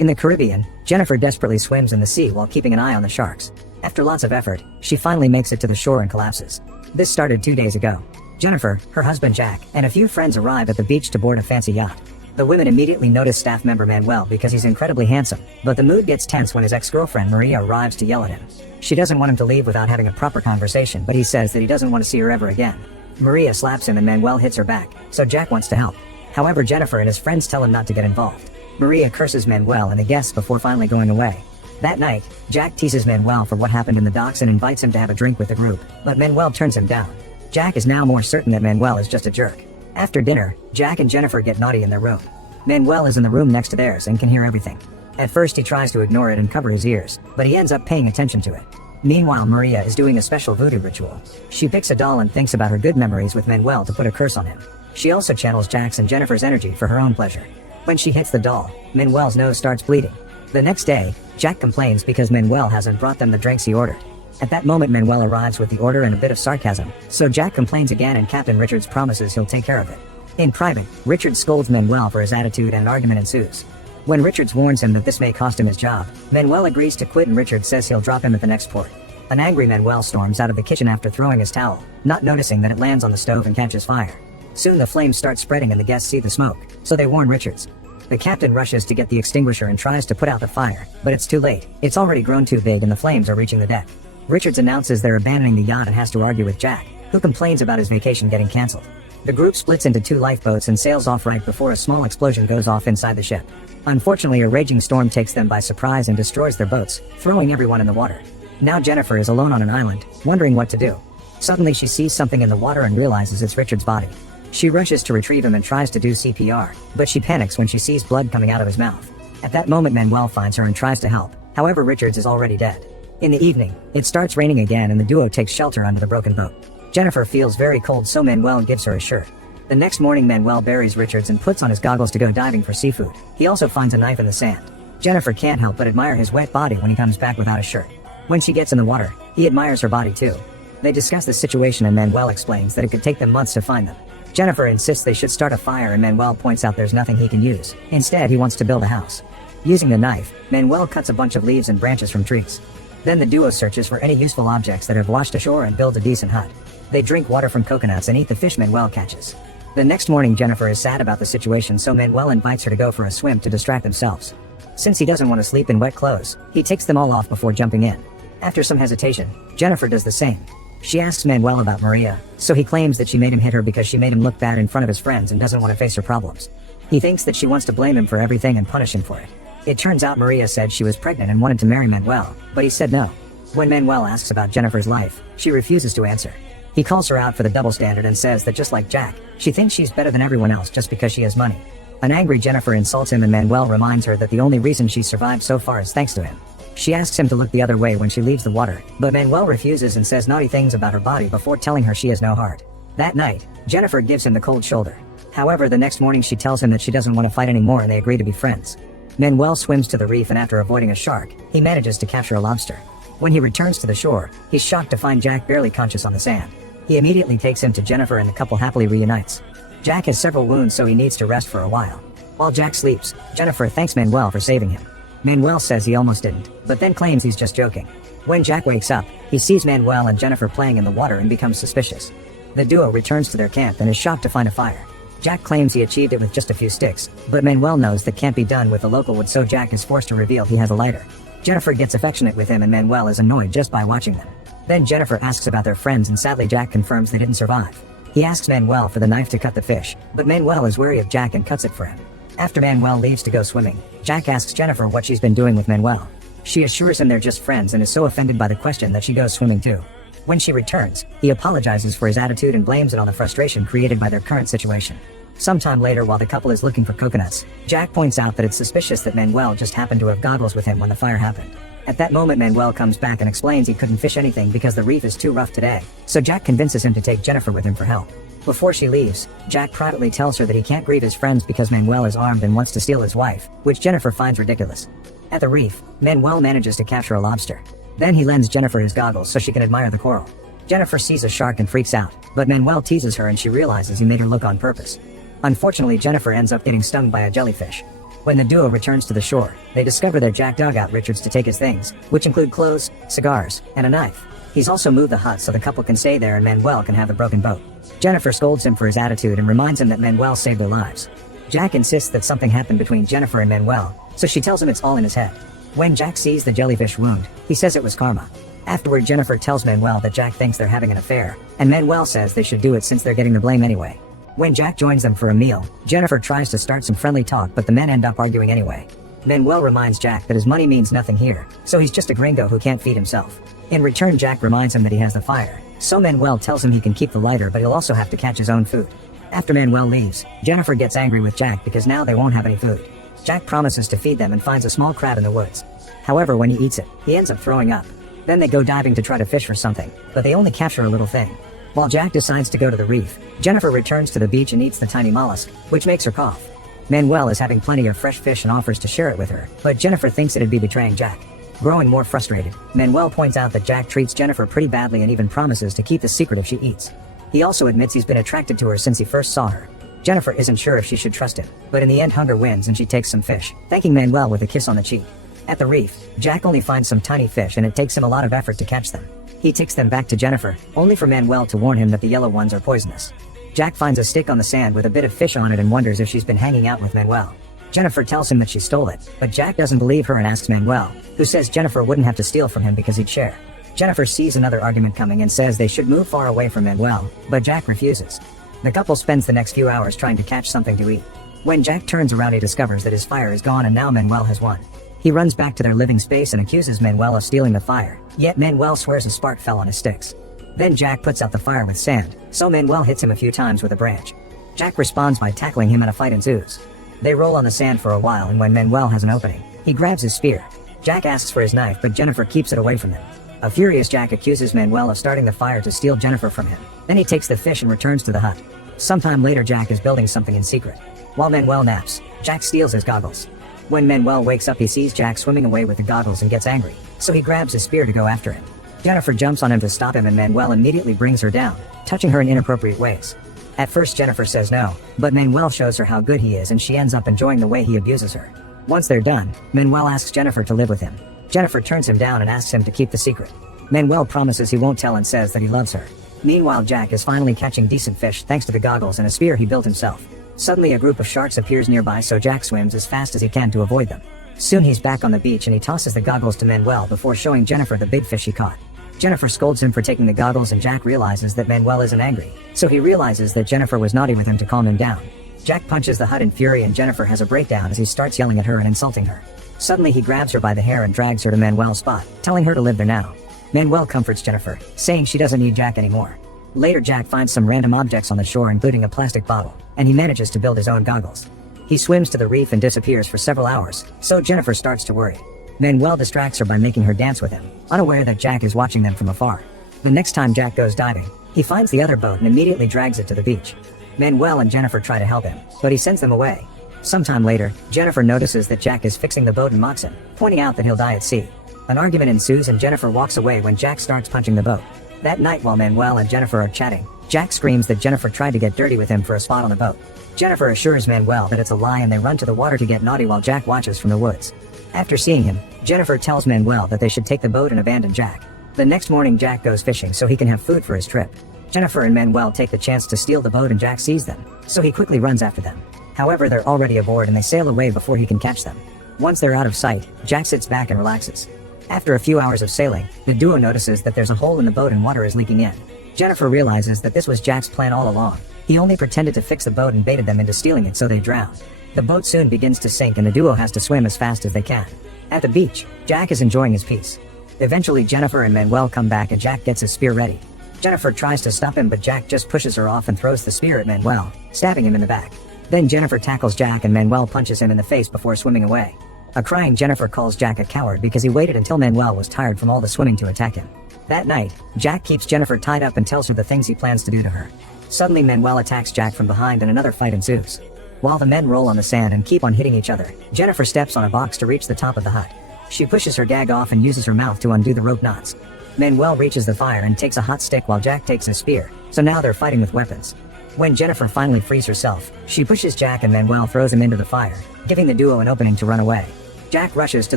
In the Caribbean, Jennifer desperately swims in the sea while keeping an eye on the sharks. After lots of effort, she finally makes it to the shore and collapses. This started 2 days ago. Jennifer, her husband Jack, and a few friends arrive at the beach to board a fancy yacht. The women immediately notice staff member Manuel because he's incredibly handsome, but the mood gets tense when his ex-girlfriend Maria arrives to yell at him. She doesn't want him to leave without having a proper conversation, but he says that he doesn't want to see her ever again. Maria slaps him and Manuel hits her back, so Jack wants to help. However, Jennifer and his friends tell him not to get involved. Maria curses Manuel and the guests before finally going away. That night, Jack teases Manuel for what happened in the docks and invites him to have a drink with the group, but Manuel turns him down. Jack is now more certain that Manuel is just a jerk. After dinner, Jack and Jennifer get naughty in their room. Manuel is in the room next to theirs and can hear everything. At first he tries to ignore it and cover his ears, but he ends up paying attention to it. Meanwhile, Maria is doing a special voodoo ritual. She picks a doll and thinks about her good memories with Manuel to put a curse on him. She also channels Jack's and Jennifer's energy for her own pleasure. When she hits the doll, Manuel's nose starts bleeding. The next day, Jack complains because Manuel hasn't brought them the drinks he ordered. At that moment, Manuel arrives with the order and a bit of sarcasm, so Jack complains again and Captain Richards promises he'll take care of it. In private, Richards scolds Manuel for his attitude and an argument ensues. When Richards warns him that this may cost him his job, Manuel agrees to quit and Richards says he'll drop him at the next port. An angry Manuel storms out of the kitchen after throwing his towel, not noticing that it lands on the stove and catches fire. Soon the flames start spreading and the guests see the smoke, so they warn Richards. The captain rushes to get the extinguisher and tries to put out the fire, but it's too late. It's already grown too big and the flames are reaching the deck. Richards announces they're abandoning the yacht and has to argue with Jack, who complains about his vacation getting cancelled. The group splits into 2 lifeboats and sails off right before a small explosion goes off inside the ship. Unfortunately, a raging storm takes them by surprise and destroys their boats, throwing everyone in the water. Now Jennifer is alone on an island, wondering what to do. Suddenly she sees something in the water and realizes it's Richard's body. She rushes to retrieve him and tries to do CPR, but she panics when she sees blood coming out of his mouth. At that moment, Manuel finds her and tries to help. However, Richards is already dead. In the evening, it starts raining again and the duo takes shelter under the broken boat. Jennifer feels very cold, so Manuel gives her a shirt. The next morning, Manuel buries Richards and puts on his goggles to go diving for seafood. He also finds a knife in the sand. Jennifer can't help but admire his wet body when he comes back without a shirt. When she gets in the water, he admires her body too. They discuss the situation and Manuel explains that it could take them months to find them. Jennifer insists they should start a fire and Manuel points out there's nothing he can use. Instead, he wants to build a house. Using the knife, Manuel cuts a bunch of leaves and branches from trees. Then the duo searches for any useful objects that have washed ashore and builds a decent hut. They drink water from coconuts and eat the fish Manuel catches. The next morning, Jennifer is sad about the situation, so Manuel invites her to go for a swim to distract themselves. Since he doesn't want to sleep in wet clothes, he takes them all off before jumping in. After some hesitation, Jennifer does the same. She asks Manuel about Maria, so he claims that she made him hit her because she made him look bad in front of his friends and doesn't want to face her problems. He thinks that she wants to blame him for everything and punish him for it. It turns out Maria said she was pregnant and wanted to marry Manuel, but he said no. When Manuel asks about Jennifer's life, she refuses to answer. He calls her out for the double standard and says that just like Jack, she thinks she's better than everyone else just because she has money. An angry Jennifer insults him and Manuel reminds her that the only reason she's survived so far is thanks to him. She asks him to look the other way when she leaves the water, but Manuel refuses and says naughty things about her body before telling her she has no heart. That night, Jennifer gives him the cold shoulder. However, the next morning she tells him that she doesn't want to fight anymore and they agree to be friends. Manuel swims to the reef and after avoiding a shark, he manages to capture a lobster. When he returns to the shore, he's shocked to find Jack barely conscious on the sand. He immediately takes him to Jennifer and the couple happily reunites. Jack has several wounds, so he needs to rest for a while. While Jack sleeps, Jennifer thanks Manuel for saving him. Manuel says he almost didn't, but then claims he's just joking. When Jack wakes up, he sees Manuel and Jennifer playing in the water and becomes suspicious. The duo returns to their camp and is shocked to find a fire. Jack claims he achieved it with just a few sticks, but Manuel knows that can't be done with the local wood, so Jack is forced to reveal he has a lighter. Jennifer gets affectionate with him and Manuel is annoyed just by watching them. Then Jennifer asks about their friends and sadly Jack confirms they didn't survive. He asks Manuel for the knife to cut the fish, but Manuel is wary of Jack and cuts it for him. After Manuel leaves to go swimming, Jack asks Jennifer what she's been doing with Manuel. She assures him they're just friends and is so offended by the question that she goes swimming too. When she returns, he apologizes for his attitude and blames it on the frustration created by their current situation. Sometime later, while the couple is looking for coconuts, Jack points out that it's suspicious that Manuel just happened to have goggles with him when the fire happened. At that moment, Manuel comes back and explains he couldn't fish anything because the reef is too rough today, so Jack convinces him to take Jennifer with him for help. Before she leaves, Jack privately tells her that he can't grieve his friends because Manuel is armed and wants to steal his wife, which Jennifer finds ridiculous. At the reef, Manuel manages to capture a lobster. Then he lends Jennifer his goggles so she can admire the coral. Jennifer sees a shark and freaks out, but Manuel teases her and she realizes he made her look on purpose. Unfortunately, Jennifer ends up getting stung by a jellyfish. When the duo returns to the shore, they discover that Jack dug out Richards to take his things, which include clothes, cigars, and a knife. He's also moved the hut so the couple can stay there and Manuel can have the broken boat. Jennifer scolds him for his attitude and reminds him that Manuel saved their lives. Jack insists that something happened between Jennifer and Manuel, so she tells him it's all in his head. When Jack sees the jellyfish wound, he says it was karma. Afterward, Jennifer tells Manuel that Jack thinks they're having an affair, and Manuel says they should do it since they're getting the blame anyway. When Jack joins them for a meal, Jennifer tries to start some friendly talk, but the men end up arguing anyway. Manuel reminds Jack that his money means nothing here, so he's just a gringo who can't feed himself. In return, Jack reminds him that he has the fire, so Manuel tells him he can keep the lighter, but he'll also have to catch his own food. After Manuel leaves, Jennifer gets angry with Jack because now they won't have any food. Jack promises to feed them and finds a small crab in the woods. However, when he eats it, he ends up throwing up. Then they go diving to try to fish for something, but they only capture a little thing. While Jack decides to go to the reef, Jennifer returns to the beach and eats the tiny mollusk, which makes her cough. Manuel is having plenty of fresh fish and offers to share it with her, but Jennifer thinks it'd be betraying Jack. Growing more frustrated, Manuel points out that Jack treats Jennifer pretty badly and even promises to keep the secret if she eats. He also admits he's been attracted to her since he first saw her. Jennifer isn't sure if she should trust him, but in the end hunger wins and she takes some fish, thanking Manuel with a kiss on the cheek. At the reef, Jack only finds some tiny fish and it takes him a lot of effort to catch them. He takes them back to Jennifer, only for Manuel to warn him that the yellow ones are poisonous. Jack finds a stick on the sand with a bit of fish on it and wonders if she's been hanging out with Manuel. Jennifer tells him that she stole it, but Jack doesn't believe her and asks Manuel, who says Jennifer wouldn't have to steal from him because he'd share. Jennifer sees another argument coming and says they should move far away from Manuel, but Jack refuses. The couple spends the next few hours trying to catch something to eat. When Jack turns around, he discovers that his fire is gone and now Manuel has won. He runs back to their living space and accuses Manuel of stealing the fire, yet Manuel swears a spark fell on his sticks. Then Jack puts out the fire with sand, so Manuel hits him a few times with a branch. Jack responds by tackling him and a fight ensues. They roll on the sand for a while and when Manuel has an opening, he grabs his spear. Jack asks for his knife but Jennifer keeps it away from him. A furious Jack accuses Manuel of starting the fire to steal Jennifer from him. Then he takes the fish and returns to the hut. Sometime later, Jack is building something in secret. While Manuel naps, Jack steals his goggles. When Manuel wakes up, he sees Jack swimming away with the goggles and gets angry, so he grabs his spear to go after him. Jennifer jumps on him to stop him and Manuel immediately brings her down, touching her in inappropriate ways. At first Jennifer says no, but Manuel shows her how good he is and she ends up enjoying the way he abuses her. Once they're done, Manuel asks Jennifer to live with him. Jennifer turns him down and asks him to keep the secret. Manuel promises he won't tell and says that he loves her. Meanwhile, Jack is finally catching decent fish thanks to the goggles and a spear he built himself. Suddenly a group of sharks appears nearby, so Jack swims as fast as he can to avoid them. Soon he's back on the beach and he tosses the goggles to Manuel before showing Jennifer the big fish he caught. Jennifer scolds him for taking the goggles and Jack realizes that Manuel isn't angry, so he realizes that Jennifer was naughty with him to calm him down. Jack punches the hut in fury and Jennifer has a breakdown as he starts yelling at her and insulting her. Suddenly he grabs her by the hair and drags her to Manuel's spot, telling her to live there now. Manuel comforts Jennifer, saying she doesn't need Jack anymore. Later, Jack finds some random objects on the shore including a plastic bottle, and he manages to build his own goggles. He swims to the reef and disappears for several hours, so Jennifer starts to worry. Manuel distracts her by making her dance with him, unaware that Jack is watching them from afar. The next time Jack goes diving, he finds the other boat and immediately drags it to the beach. Manuel and Jennifer try to help him, but he sends them away. Sometime later, Jennifer notices that Jack is fixing the boat and mocks him, pointing out that he'll die at sea. An argument ensues and Jennifer walks away when Jack starts punching the boat. That night, while Manuel and Jennifer are chatting, Jack screams that Jennifer tried to get dirty with him for a spot on the boat. Jennifer assures Manuel that it's a lie and they run to the water to get naughty while Jack watches from the woods. After seeing him, Jennifer tells Manuel that they should take the boat and abandon Jack. The next morning, Jack goes fishing so he can have food for his trip. Jennifer and Manuel take the chance to steal the boat and Jack sees them, so he quickly runs after them. However, they're already aboard and they sail away before he can catch them. Once they're out of sight, Jack sits back and relaxes. After a few hours of sailing, the duo notices that there's a hole in the boat and water is leaking in. Jennifer realizes that this was Jack's plan all along. He only pretended to fix the boat and baited them into stealing it so they drown. The boat soon begins to sink and the duo has to swim as fast as they can. At the beach, Jack is enjoying his peace. Eventually, Jennifer and Manuel come back and Jack gets his spear ready. Jennifer tries to stop him but Jack just pushes her off and throws the spear at Manuel, stabbing him in the back. Then Jennifer tackles Jack and Manuel punches him in the face before swimming away. A crying Jennifer calls Jack a coward because he waited until Manuel was tired from all the swimming to attack him. That night, Jack keeps Jennifer tied up and tells her the things he plans to do to her. Suddenly Manuel attacks Jack from behind and another fight ensues. While the men roll on the sand and keep on hitting each other, Jennifer steps on a box to reach the top of the hut. She pushes her gag off and uses her mouth to undo the rope knots. Manuel reaches the fire and takes a hot stick while Jack takes his spear, so now they're fighting with weapons. When Jennifer finally frees herself, she pushes Jack and Manuel throws him into the fire, giving the duo an opening to run away. Jack rushes to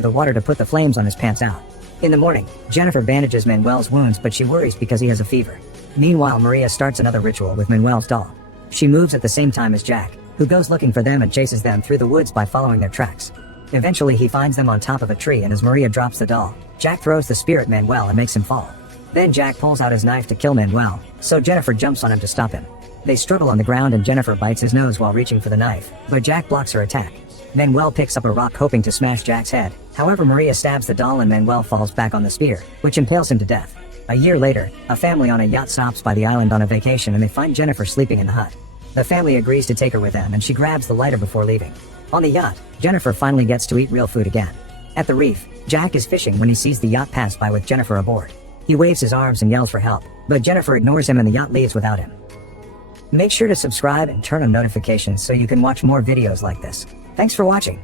the water to put the flames on his pants out. In the morning, Jennifer bandages Manuel's wounds, but she worries because he has a fever. Meanwhile, Maria starts another ritual with Manuel's doll. She moves at the same time as Jack, who goes looking for them and chases them through the woods by following their tracks. Eventually he finds them on top of a tree, and as Maria drops the doll, Jack throws the spear at Manuel and makes him fall. Then Jack pulls out his knife to kill Manuel, so Jennifer jumps on him to stop him. They struggle on the ground and Jennifer bites his nose while reaching for the knife, but Jack blocks her attack. Manuel picks up a rock hoping to smash Jack's head. However, Maria stabs the doll and Manuel falls back on the spear, which impales him to death. A year later, a family on a yacht stops by the island on a vacation and they find Jennifer sleeping in the hut. The family agrees to take her with them and she grabs the lighter before leaving. On the yacht, Jennifer finally gets to eat real food again. At the reef, Jack is fishing when he sees the yacht pass by with Jennifer aboard. He waves his arms and yells for help, but Jennifer ignores him and the yacht leaves without him. Make sure to subscribe and turn on notifications so you can watch more videos like this. Thanks for watching.